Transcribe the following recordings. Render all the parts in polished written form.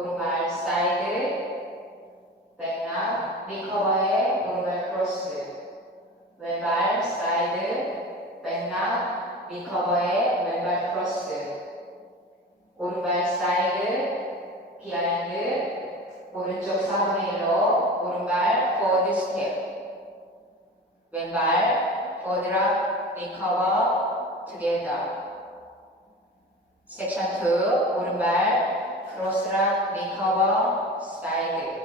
오른발 사이드, 백락, 리커버의 오른발 크로스, 왼발 사이드, 백락, 리커버의 왼발 크로스, 오른발 사이드, 비하인드, 오른쪽 4분의 1로 오른발 포워드 스텝, 왼발 포워드락, 리커버, 투게더. 섹션 2, 오른발 크로스락, 리커버, 사이드,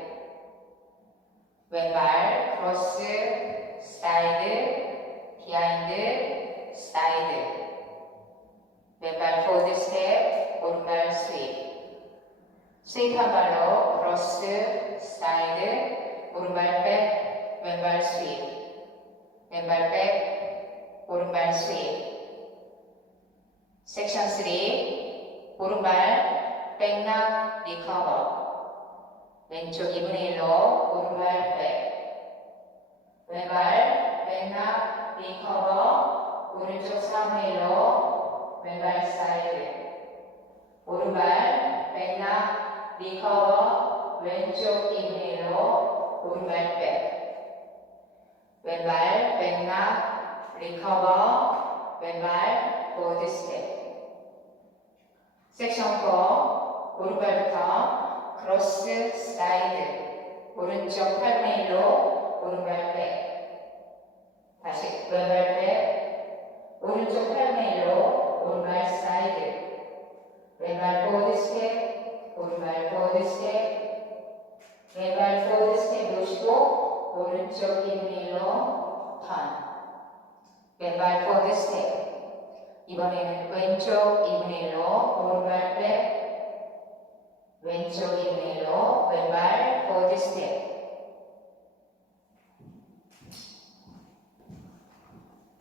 왼발 크로스, 사이드, 비하인드, 사이드, 왼발 포워드 스텝, 오른발 스윕, 스윕한 발로 크로스, 사이드, 오른발 백, 왼발 스윕, 왼발 백, 오른발 스윕. 섹션 3, 오른발 백락 리커버, 왼쪽 2분의 1로 오른발 백, 왼발 백락 리커버, 오른쪽 3분의 1로 왼발 사이드, 오른발 백락 리커버, 왼쪽 2분의 1로 오른발 백, 왼발 백락 리커버, 왼발 포워드 스텝. 섹션 4, 오른발부터 크로스, 사이드, 오른쪽 8분의 1로 오른발 백, 다시 왼발 백, 오른쪽 8분의 1로 오른발 사이드, 왼발 포워드 스텝, 오른발 포워드 스텝, 왼발 포워드 스텝 놓으시고 오른쪽 2분의 1로 턴, 왼발 포워드 스텝. 이번에는 왼쪽 2분의 1로 오른발 백, 왼쪽 2분의 1로 왼발 포워드 스텝.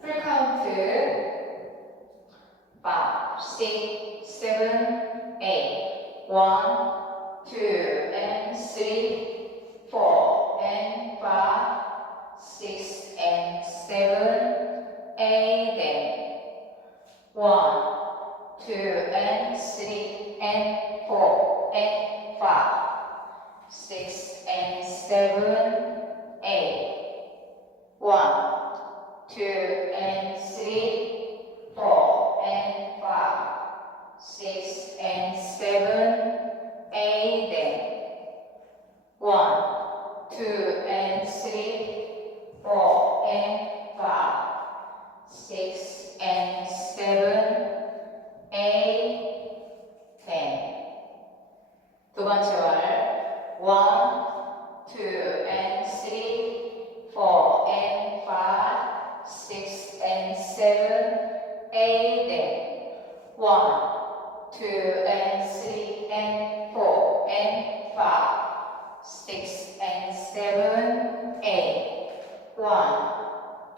풀 카운트 5, 6, 7, 8 1, 2 and 3 4 and 5 6 and 7 8 and 1, 2 and 3 and 4 and 5 6 and 7 8 1, 2 and 3 4 and 5 6 and 7 8 and 1, 2 and 3 4 and 5 6 and 7 8 10. 두 번째 월 1, 2 and 3 4 and 5 6 and 7 8 and 1, 2 and 3 and 4 and 5 6 and 7 8 1,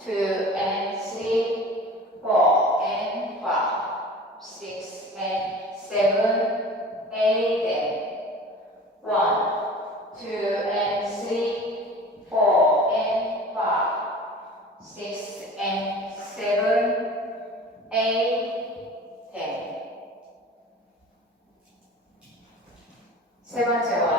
2 and 3 4 and 5 6 and 7 8 and 1, 2 and 3 4 and 5 6 and 7 8 10. 세 번째 월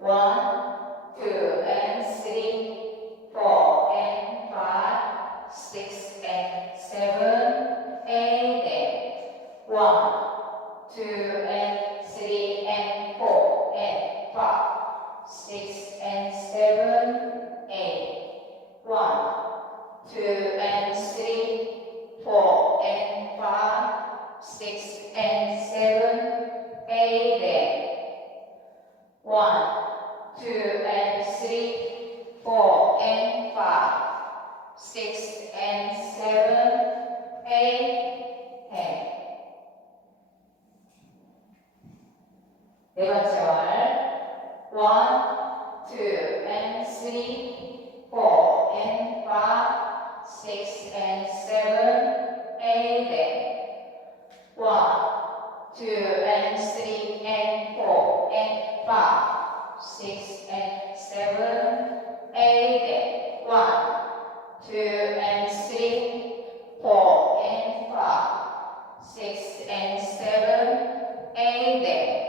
1, 2 and 3 4 and 5 6 and 7 8 and 1, 2 and 3 and 4 and 5 6 and 7 8 1, 2 and 3 4 and 5 6 and 7 8 and 1, 2 and 3 4 and 5 6 and 7 8 10. 네 번째 월 1, 2 and 3 4 and 5 6 and 7 8 and 1, 2 and 3 and 4 and 5 6 and 7 8 and 1, 2 and 3 4 and 5 6 and 7 8 and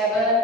7,